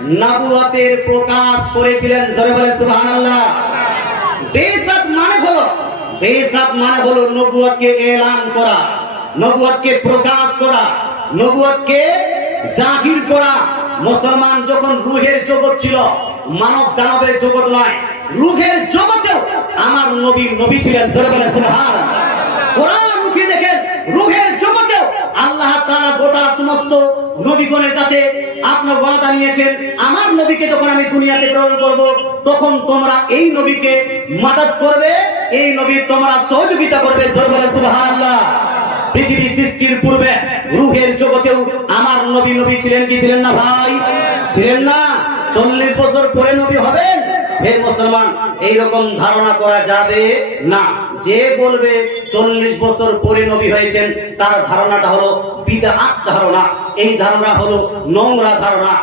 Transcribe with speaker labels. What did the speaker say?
Speaker 1: নবুয়তের প্রকাশ করেছিলেন। জোরে সুবহানাল্লাহ। বেসাত মানে হলো বেসাত মানে হলো নবুয়তকে এলান করা, নবুয়তকে প্রকাশ করা, নবুয়তকে জাহির করা। মুসলমান যখন রুহের জগৎ ছিল, মানব দানবের জগৎ নয়, রুহের জগতেও আমার নবী নবী ছিলেন। জোরে সুবহানাল্লাহ। কোরআন সমস্ত নবীগণের কাছে আপনার ওয়াদা নিয়েছেন আমার নবীকে যখন আমি দুনিয়াতে প্রেরণ করব, তখন তোমরা এই নবীকে মাদত করবে, এই নবী তোমরা সহযোগিতা করবে সুবহানাল্লাহ। পৃথিবী সৃষ্টির পূর্বে রুহের জগতেও আমার নবী নবী ছিলেন কি ছিলেন না ভাই? ছিলেন না? চল্লিশ বছর পরে নবী হবেন? হে মুসলমান, এইরকম ধারণা করা যাবে না। যে বলবে চল্লিশ বছর পরে নবী হয়েছেন, তার ধারণাটা হলো বিদআত ধারণা। এই ধারণা হলো নোংরা ধারণা।